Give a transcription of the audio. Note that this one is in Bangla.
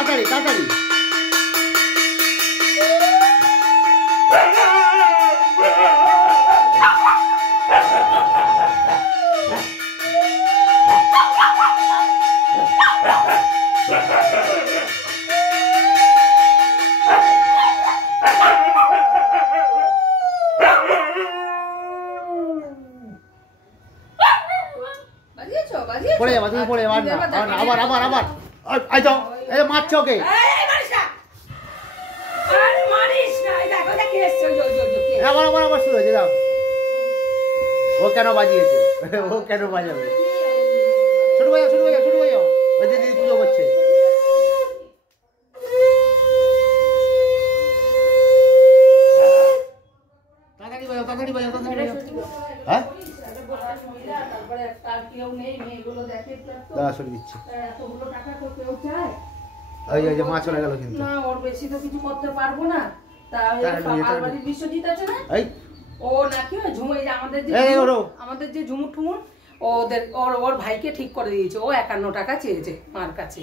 তাড়াতাড়ি তাড়াতাড়ি। পড়ে যাবা তুমি, পড়ে যাবা না, আবার আবার আবার আই যাও, এই মারছো ওকে। আবার আবার আবার শুরু হয়েছে, যাও। ও কেন বাজিয়েছে, ও কেন বাজাবে? ছোট ভাইয়া ছোট ভাইয়া ছোট ভাইয়া, ওই যে দিদি পুজো করছে। তাড়াতাড়ি বাজাও তাড়াতাড়ি বাজাও তাড়াতাড়ি বাজাও। হ্যাঁ দাঁড়া সরে দিচ্ছি। ওই যে মা চলে গেল কিন্তু। না ওর বেশি তো কিছু করতে পারবো না। তাহলে বিশ্বজিৎ আছে না, ও নাকি ঝুমুর, আমাদের যে ঝুমুর ঠুমুর ওর ভাইকে ঠিক করে দিয়েছে। ও 51 টাকা চেয়েছে মার কাছে।